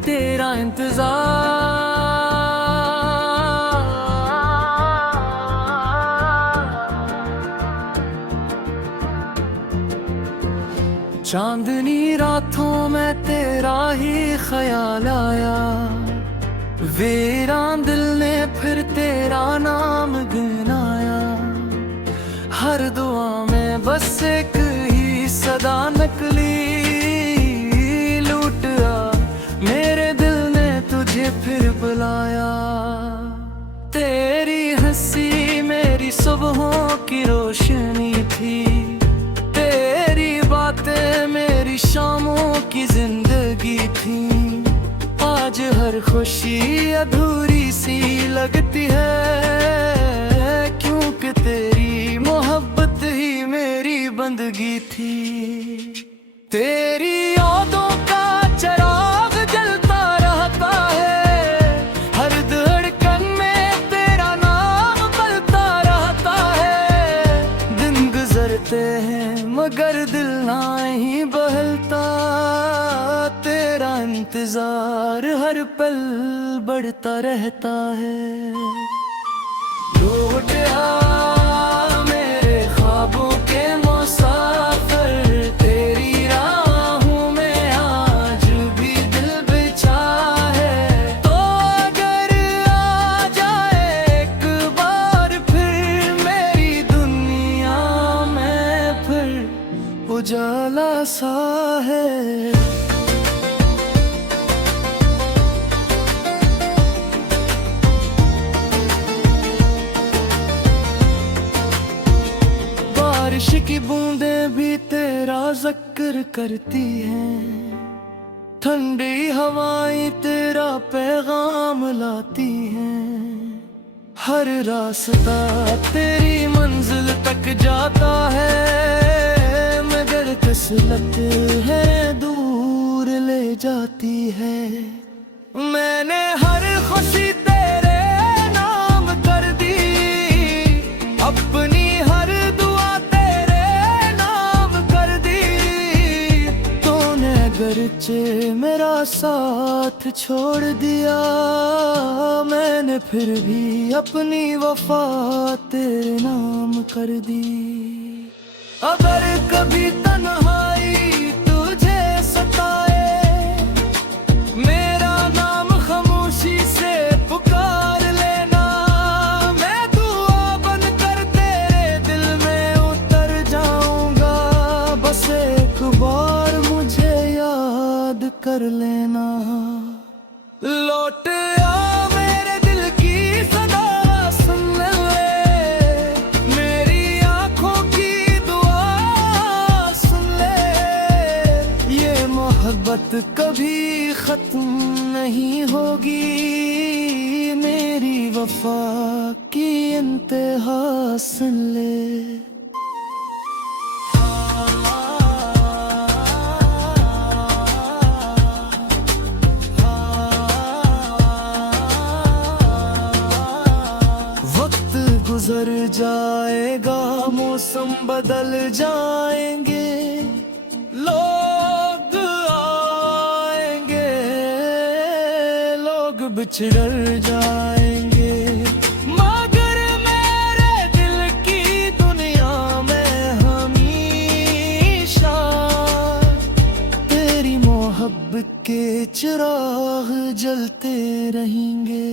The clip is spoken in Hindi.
तेरा इंतजार। चांदनी रातों में तेरा ही ख्याल आया, वीरान दिल ने फिर तेरा नाम गिनाया। हर दुआ में बस एक ही सदा नकली लूट आ, मेरे दिल ने तुझे फिर बुलाया। तेरी हंसी मेरी सुबहों की रोशनी थी, तेरी बातें मेरी शामों की जिंदगी थी। आज हर खुशी अधूरी सी लगती है, क्योंकि तेरी मोहब्बत ही मेरी बंदगी थी। तेरी यादों का चिराग जलता रहता है, हर धड़कन में तेरा नाम पलता रहता है। दिन गुजरते हैं मगर दिल ना ही बहलता, तेरा इंतजार हर पल बढ़ता रहता है। लौट आ मेरे ख्वाबों के मुसाफिर, तेरी राहों में आज भी दिल बिछा है। तो अगर आ जाए एक बार फिर मेरी दुनिया में, फिर उजाला सा है। बारिश की बूंदें भी तेरा जिक्र करती हैं, ठंडी हवाएं तेरा पैगाम लाती हैं। हर रास्ता तेरी मंजिल तक जाता है, मगर कसलत है दूर ले जाती है। मैंने हर खुशी तेरे नाम कर दी, अपनी हर अगरचे मेरा साथ छोड़ दिया, मैंने फिर भी अपनी वफा तेरे नाम कर दी। अगर कभी तन्हाई तुझे सताए, मेरा नाम खामोशी से पुकार लेना। मैं दुआ बनकर तेरे दिल में उतर जाऊंगा, बस एक बार मुझे याद कर लेना। लौट आ मेरे दिल की सदा सुन ले, मेरी आंखों की दुआ सुन ले। ये मोहब्बत कभी खत्म नहीं होगी, मेरी वफा की इंतहा सुन ले। गुजर जाएगा मौसम बदल जाएंगे, लोग आएंगे लोग बिछड़ जाएंगे, मगर मेरे दिल की दुनिया में हमेशा तेरी मोहब्बत के चिराग जलते रहेंगे।